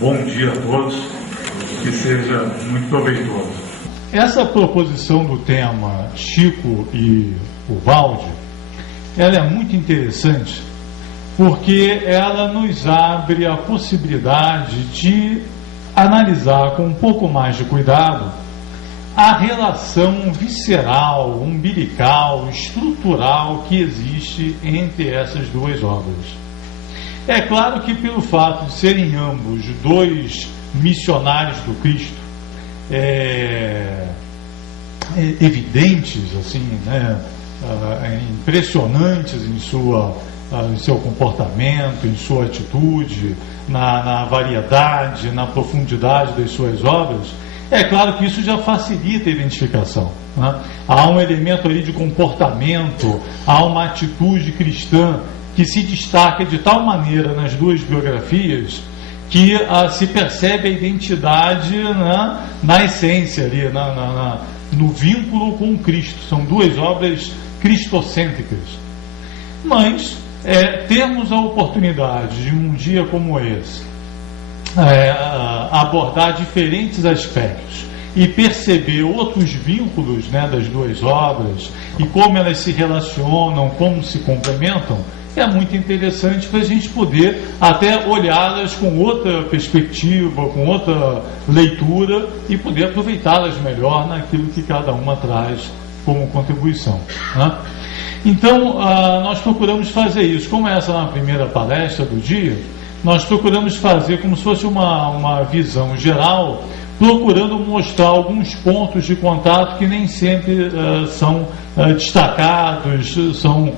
Bom dia a todos, que seja muito proveitoso. Essa proposição do tema Chico e o Valde, ela é muito interessante porque ela nos abre a possibilidade de analisar com um pouco mais de cuidado a relação visceral, umbilical, estrutural que existe entre essas duas obras. É claro que pelo fato de serem ambos dois missionários do Cristo, evidentes, assim, né, impressionantes em seu comportamento, em sua atitude, na variedade, na profundidade das suas obras, é claro que isso já facilita a identificação, né? Há um elemento ali de comportamento, há uma atitude cristã que se destaca de tal maneira nas duas biografias que se percebe a identidade, né, na essência ali, no vínculo com Cristo. São duas obras cristocêntricas. Mas termos a oportunidade de um dia como esse abordar diferentes aspectos e perceber outros vínculos, né, das duas obras e como elas se relacionam, como se complementam, é muito interessante para a gente poder até olhá-las com outra perspectiva, com outra leitura e poder aproveitá-las melhor naquilo que cada uma traz como contribuição, né? Então, nós procuramos fazer isso. Como essa é a primeira palestra do dia, nós procuramos fazer como se fosse uma visão geral, procurando mostrar alguns pontos de contato que nem sempre são destacados, são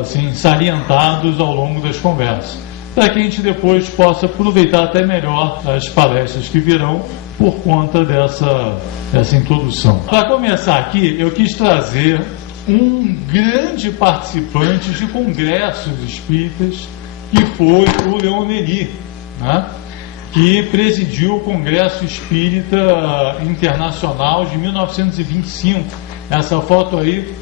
assim, salientados ao longo das conversas, para que a gente depois possa aproveitar até melhor as palestras que virão por conta dessa introdução. Para começar aqui, eu quis trazer um grande participante de congressos espíritas, que foi o Leon Denis, né, que presidiu o Congresso Espírita Internacional de 1925. Essa foto aí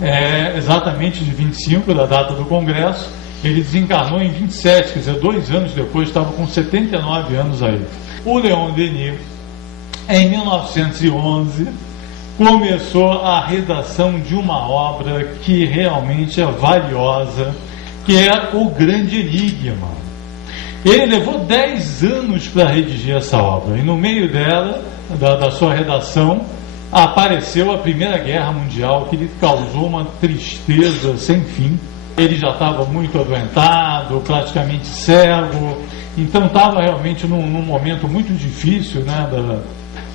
é exatamente de 25, da data do Congresso. Ele desencarnou em 27, quer dizer, 2 anos depois, estava com 79 anos aí. O Leon Denis, em 1911, começou a redação de uma obra que realmente é valiosa, que é O Grande Enigma. Ele levou 10 anos para redigir essa obra, e no meio dela, da sua redação, apareceu a Primeira Guerra Mundial, que lhe causou uma tristeza sem fim. Ele já estava muito adoentado, praticamente cego, então estava realmente num momento muito difícil, né,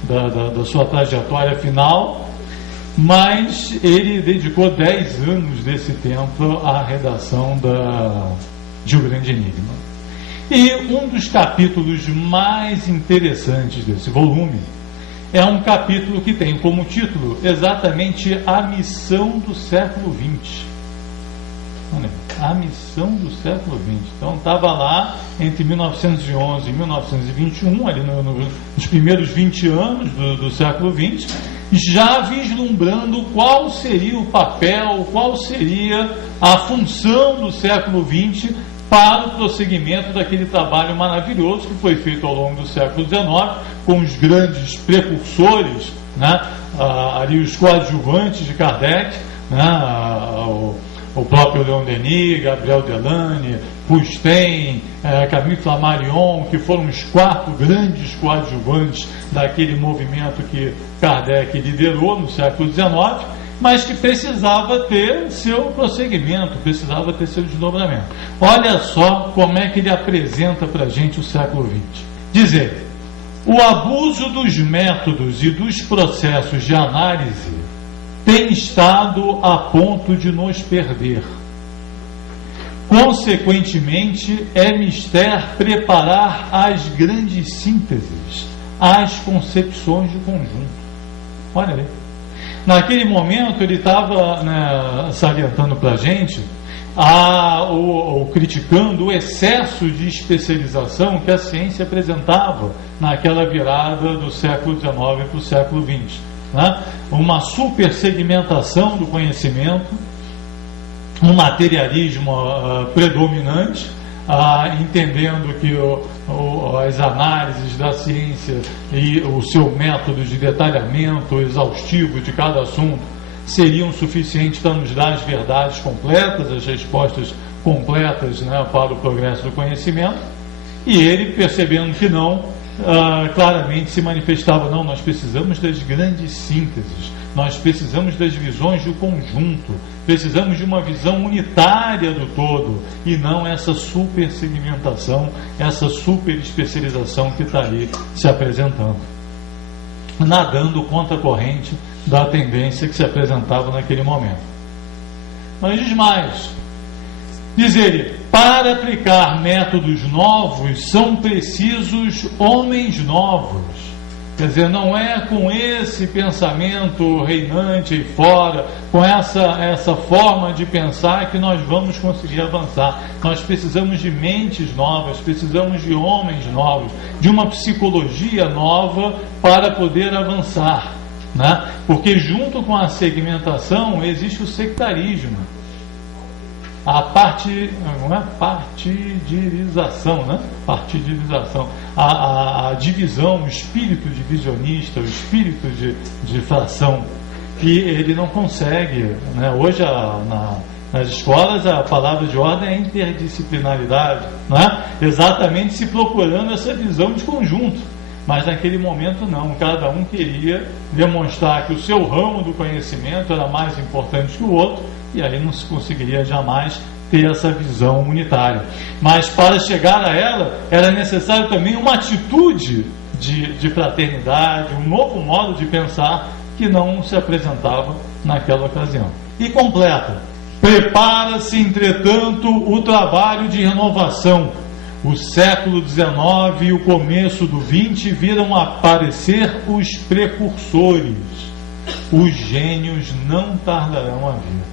da sua trajetória final, mas ele dedicou 10 anos desse tempo à redação de O Grande Enigma. E um dos capítulos mais interessantes desse volume é um capítulo que tem como título exatamente A Missão do Século XX. A Missão do Século XX. Então estava lá entre 1911 e 1921, ali nos primeiros 20 anos do século XX, já vislumbrando qual seria o papel, qual seria a função do século XX para o prosseguimento daquele trabalho maravilhoso que foi feito ao longo do século XIX, com os grandes precursores, né, ali os coadjuvantes de Kardec, né, o próprio Leon Denis, Gabriel Delany, Coustein, Camille Flammarion, que foram os 4 grandes coadjuvantes daquele movimento que Kardec liderou no século XIX, mas que precisava ter seu prosseguimento, precisava ter seu desdobramento. Olha só como é que ele apresenta para a gente o século XX. Diz ele: o abuso dos métodos e dos processos de análise tem estado a ponto de nos perder. Consequentemente, é mister preparar as grandes sínteses, as concepções de conjunto. Olha aí. Naquele momento, ele estava, né, salientando para a gente, criticando o excesso de especialização que a ciência apresentava naquela virada do século XIX para o século XX. Né? Uma supersegmentação do conhecimento, um materialismo predominante, entendendo que as análises da ciência e o seu método de detalhamento exaustivo de cada assunto seriam suficientes para nos dar as verdades completas, as respostas completas, né, para o progresso do conhecimento. E ele, percebendo que não, claramente se manifestava: não, nós precisamos das grandes sínteses, nós precisamos das visões do conjunto, precisamos de uma visão unitária do todo, e não essa super segmentação, essa super especialização que está ali se apresentando, nadando contra a corrente da tendência que se apresentava naquele momento. Mas diz mais, diz ele: para aplicar métodos novos são precisos homens novos. Quer dizer, não é com esse pensamento reinante aí fora, com essa forma de pensar que nós vamos conseguir avançar. Nós precisamos de mentes novas, precisamos de homens novos, de uma psicologia nova para poder avançar, né? Porque junto com a segmentação existe o sectarismo, a partidarização, né? Partidarização, a divisão, o espírito divisionista, o espírito de fração, que ele não consegue, né? Hoje nas escolas a palavra de ordem é interdisciplinaridade, né? Exatamente se procurando essa visão de conjunto. Mas naquele momento não, cada um queria demonstrar que o seu ramo do conhecimento era mais importante que o outro, e aí não se conseguiria jamais ter essa visão unitária. Mas para chegar a ela, era necessário também uma atitude de fraternidade, um novo modo de pensar que não se apresentava naquela ocasião. E completa: prepara-se, entretanto, o trabalho de renovação. O século XIX e o começo do XX viram aparecer os precursores. Os gênios não tardarão a vir.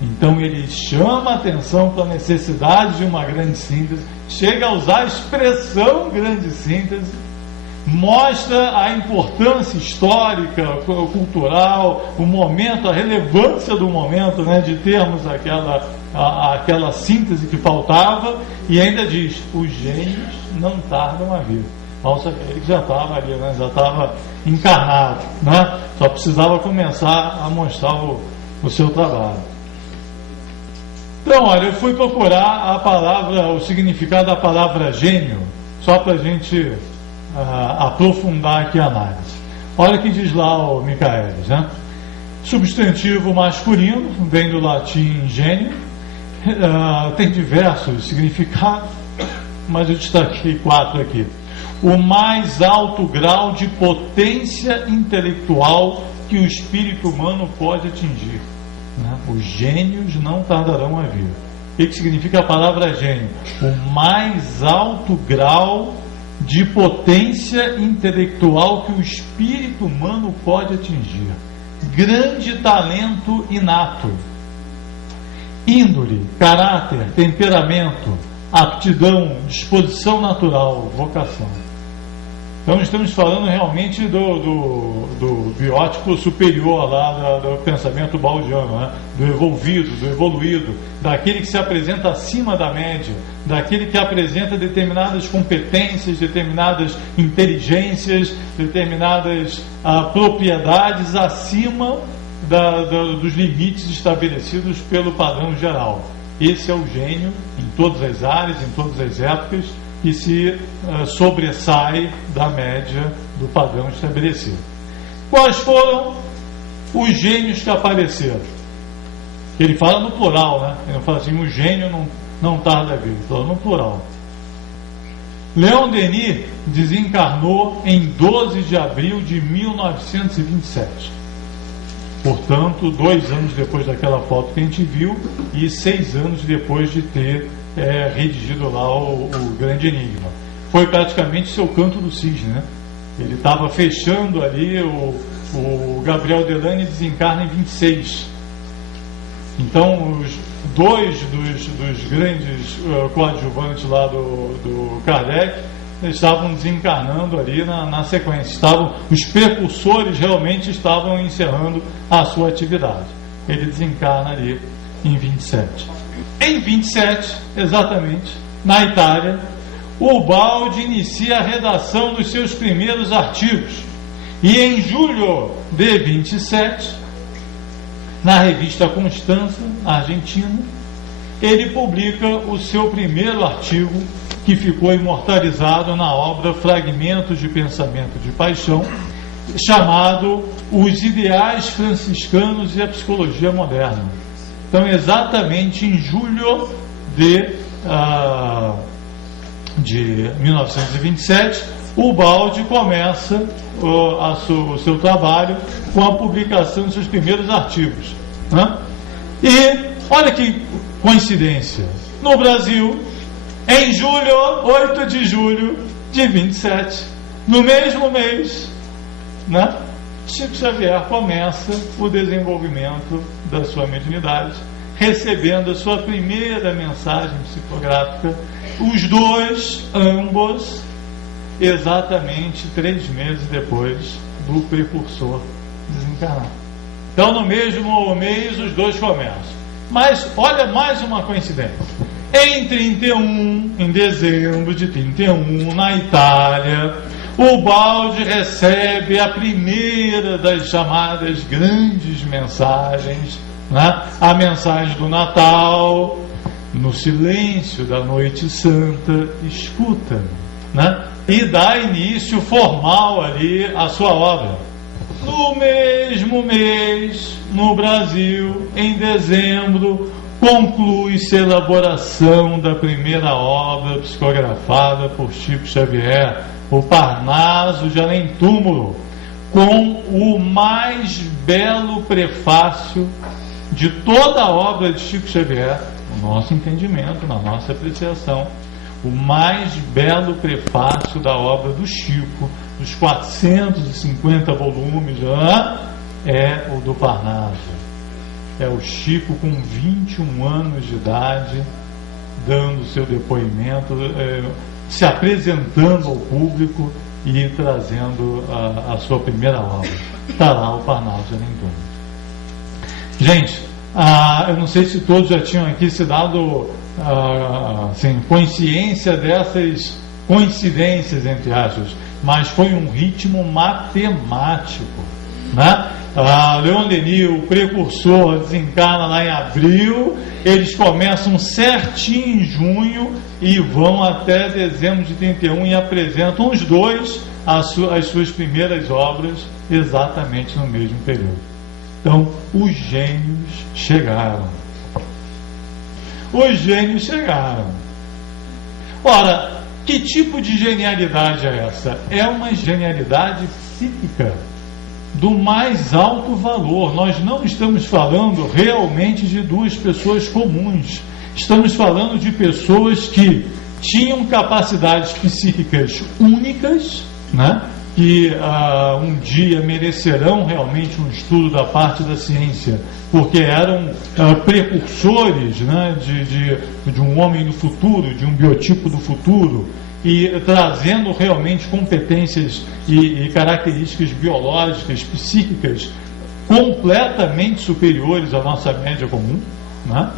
Então ele chama a atenção para a necessidade de uma grande síntese, chega a usar a expressão grande síntese, mostra a importância histórica, cultural, o momento, a relevância do momento, né, de termos aquela síntese que faltava, e ainda diz: os gênios não tardam a vir. Nossa, ele já estava ali, né, já estava encarnado, né, só precisava começar a mostrar o seu trabalho. Então, olha, eu fui procurar o significado da palavra gênio, só para a gente aprofundar aqui a análise. Olha o que diz lá o Michaelis, né? Substantivo masculino, vem do latim gênio, tem diversos significados, mas eu destaquei 4 aqui. O mais alto grau de potência intelectual que o espírito humano pode atingir, né? Os gênios não tardarão a vir. O que significa a palavra gênio? O mais alto grau de potência intelectual que o espírito humano pode atingir. Grande talento inato, índole, caráter, temperamento, aptidão, disposição natural, vocação. Então estamos falando realmente do biótipo superior lá do pensamento baldiano, né? Do evolvido, do evoluído, daquele que se apresenta acima da média, daquele que apresenta determinadas competências, determinadas inteligências, determinadas propriedades acima dos limites estabelecidos pelo padrão geral. Esse é o gênio em todas as áreas, em todas as épocas, que se sobressai da média do padrão estabelecido. Quais foram os gênios que apareceram? Ele fala no plural, né? Ele não fala assim: o gênio não tarda a vir. Ele fala no plural. Leon Denis desencarnou em 12 de abril de 1927. Portanto, 2 anos depois daquela foto que a gente viu e 6 anos depois de ter redigido lá o Grande Enigma. Foi praticamente seu Canto do Cisne, né? Ele estava fechando ali, o Gabriel Delany desencarna em 26. Então, os 2 dos grandes coadjuvantes lá do Kardec estavam desencarnando ali na sequência. Os precursores realmente estavam encerrando a sua atividade. Ele desencarna ali em 27. Em 27, exatamente, na Itália, Ubaldi inicia a redação dos seus primeiros artigos. E em julho de 27, na revista Constança, Argentina, ele publica o seu primeiro artigo, que ficou imortalizado na obra Fragmentos de Pensamento de Paixão, chamado Os Ideais Franciscanos e a Psicologia Moderna. Então, exatamente em julho de 1927, o Ubaldi começa o seu trabalho com a publicação dos seus primeiros artigos, né? E olha que coincidência, no Brasil, em julho, 8 de julho de 27, no mesmo mês, né, Chico Xavier começa o desenvolvimento da sua mediunidade, recebendo a sua primeira mensagem psicográfica, os dois, ambos, exatamente 3 meses depois do precursor desencarnar. Então, no mesmo mês, os dois começam. Mas, olha mais uma coincidência. Em dezembro de 31, na Itália, o Ubaldi recebe a primeira das chamadas grandes mensagens, né? A mensagem do Natal, no silêncio da noite santa, escuta, né? E dá início formal ali à sua obra. No mesmo mês, no Brasil, em dezembro, conclui-se a elaboração da primeira obra psicografada por Chico Xavier, o Parnaso de Além Túmulo, com o mais belo prefácio de toda a obra de Chico Xavier, no nosso entendimento, na nossa apreciação, o mais belo prefácio da obra do Chico, dos 450 volumes, é o do Parnaso. É o Chico com 21 anos de idade, dando seu depoimento, se apresentando ao público e trazendo a sua primeira obra. Está lá o Parnaso de Além Túmulo. Gente, eu não sei se todos já tinham aqui se dado assim, consciência dessas coincidências, entre aspas, mas foi um ritmo matemático, né? Leon Denis, o precursor, desencarna lá em abril, eles começam certinho em junho e vão até dezembro de 31 e apresentam os dois as suas primeiras obras exatamente no mesmo período. Então, os gênios chegaram. Os gênios chegaram. Ora, que tipo de genialidade é essa? É uma genialidade psíquica do mais alto valor. Nós não estamos falando realmente de duas pessoas comuns. Estamos falando de pessoas que tinham capacidades psíquicas únicas, né? Que um dia merecerão realmente um estudo da parte da ciência, porque eram precursores, né, de um homem do futuro, de um biotipo do futuro, e trazendo realmente competências e características biológicas, psíquicas completamente superiores à nossa média comum, né?